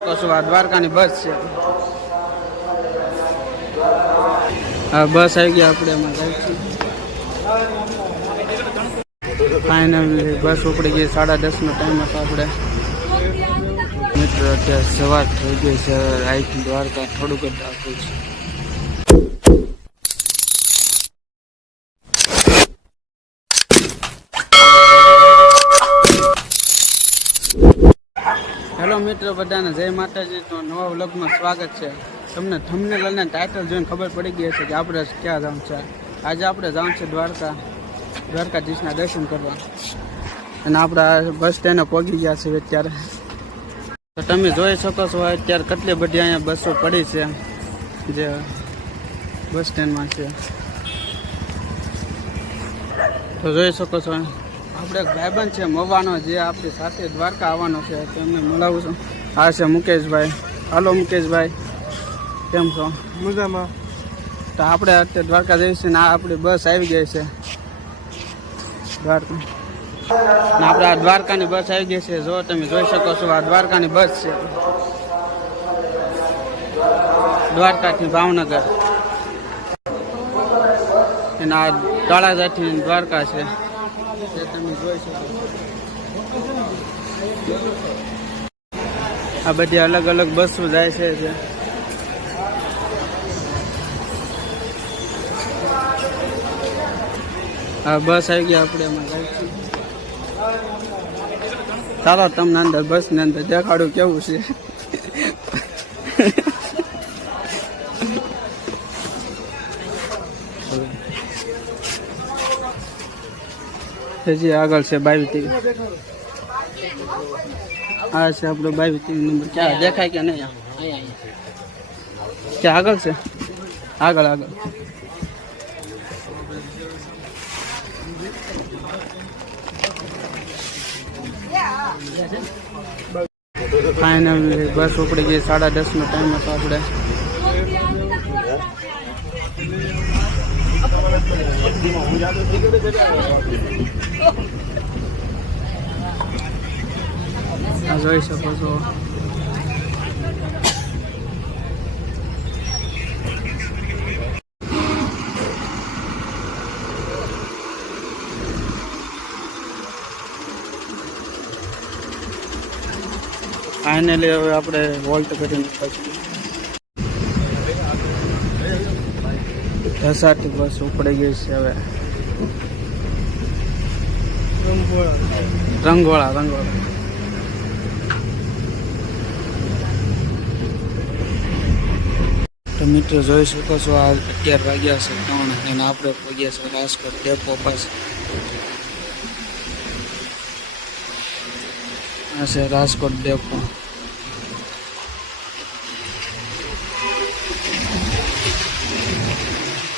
કશું આ દ્વારકાની બસ છે. હા બસ આવી ગયા, આપણે એમાં જાય છે. ફાઇનલી બસ ઉપડી ગઈ. 10:30નો ટાઈમ હતો. આપણે મિત્રો અત્યારે સવાર થઈ ગઈ છે. અહીંથી દ્વારકા થોડુંક જ રાખવું છે. હેલો મિત્રો, બધાને જય માતાજી. તો નવા વ્લોગમાં સ્વાગત છે. તમને થંબનેલ અને ટાઇટલ જોઈને ખબર પડી ગઈ છે કે આપણે ક્યાં જવાનું છે. આજે આપણે જવાનું છે દ્વારકાધીશના દર્શન કરવા. અને આપણે બસ સ્ટેન્ડે પહોંચી ગયા છીએ અત્યારે. તો તમે જોઈ શકો છો અત્યારે કેટલી બધી અહીંયા બસો પડી છે જે બસ સ્ટેન્ડમાં છે. તો જોઈ શકો છો આપણે એક ભાઈબંધ છે મવાનો, જે આપણી સાથે દ્વારકા આવવાનો છે. તેમને મળાવું છું. આ છે મુકેશભાઈ. હાલો મુકેશભાઈ, કેમ છો? મજામાં. તો આપણે અત્યારે દ્વારકા જઈએ છીએ ને આ આપણી બસ આવી ગઈ છે દ્વારકા. ને આપણે આ દ્વારકાની બસ આવી ગઈ છે. જો તમે જોઈ શકો છો આ દ્વારકાની બસ છે, દ્વારકાથી ભાવનગર. અને આ તળાજાથી દ્વારકા છે, તે તમે જોઈ શકો. આ બધી અલગ અલગ બસો જાય છે. આ બસ આવી ગયા, આપણે એમાં જાય છે. ચાલો તમને અંદર બસ ને અંદર દેખાડું કેવું છે. હજી આગળ છે 22. આ છે આપણો 22 નંબર. ક્યાં દેખાય કે નહીં? ક્યાં આગળ છે? આગળ ફાઇનલી બસ ઉપડી ગઈ. 10:30નો ટાઈમ હતો. આપણે જોઈ શકો છો. ફાઇનલી હવે આપણે વોલ્ટ કરીને પછી ધસાથી બસ ઉપડી ગઈ છે. હવે રંગોળા તો મિત્રો જોઈ શકો છો આ 11 વાગ્યા છે 3 અને આપણે પહોંચ્યા છે રાજકોટ ડેપો પાસે. આ છે રાજકોટ ડેપો.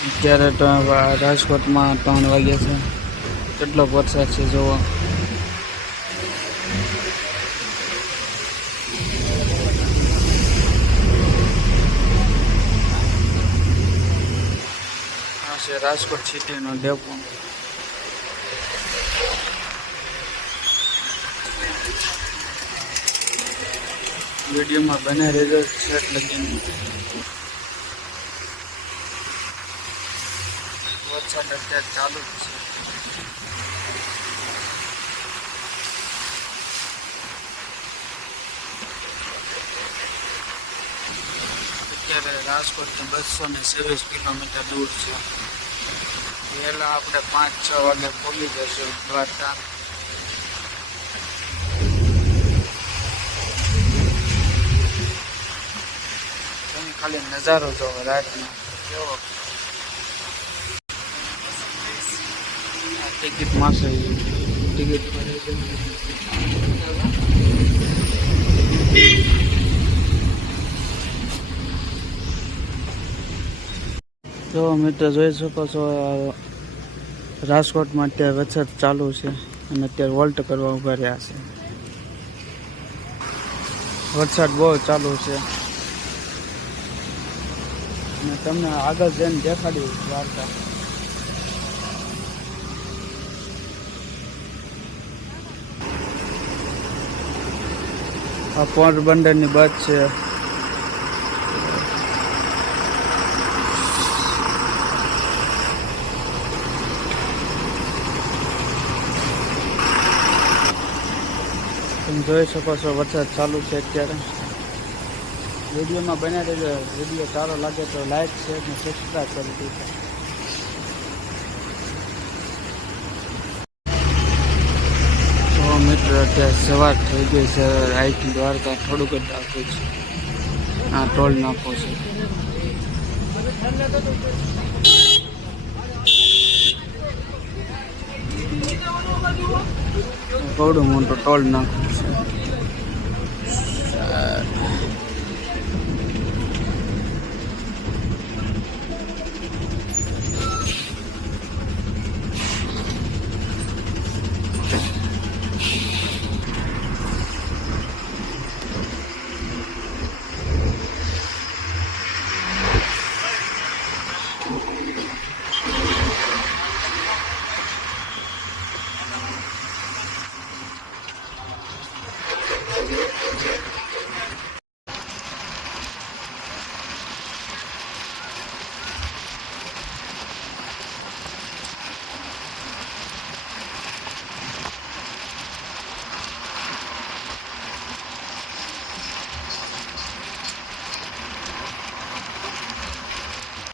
અત્યારે તો રાજકોટમાં 3 વાગ્યા છે. કેટલો વરસાદ છે જોવો. આ છે રાજકોટ સિટીનો ડેપો. વિડીયોમાં બને રહેજો સેટ લગીને. વરસાદ અત્યારે ચાલુ છે. અત્યારે રાજકોટથી 223 કિલોમીટર દૂર છે. પહેલા આપણે 5-6 વાગે પહોંચી જશું દ્વારકા. તમે ખાલી નજારો જોવો રાતનો કેવો. ટિકિટ માસે ટિકિટ જો મિત્રો જોઈ શકો છો રાજકોટમાં અત્યારે વરસાદ ચાલુ છે અને અત્યારે વોલ્ટ કરવા ઉભા રહ્યા છે. વરસાદ બહુ ચાલુ છે અને તમને આગળ જઈને દેખાડ્યું દ્વારકા. આ પોરબંદરની બસ છે. તમે જોઈ શકો છો વરસાદ ચાલુ છે અત્યારે. વિડીયોમાં બન્યા રહેજો. વિડીયો સારો લાગે તો લાઈક શેર અને સબસ્ક્રાઈબ કરી દીધો. તો મિત્રો અત્યારે સવાર થઈ ગઈ છે. આઈથી દ્વારકા થોડુંક જ આખું છે. આ ટોલ નાખો છે. થોડું મોટું ટોલ નાખવું છે.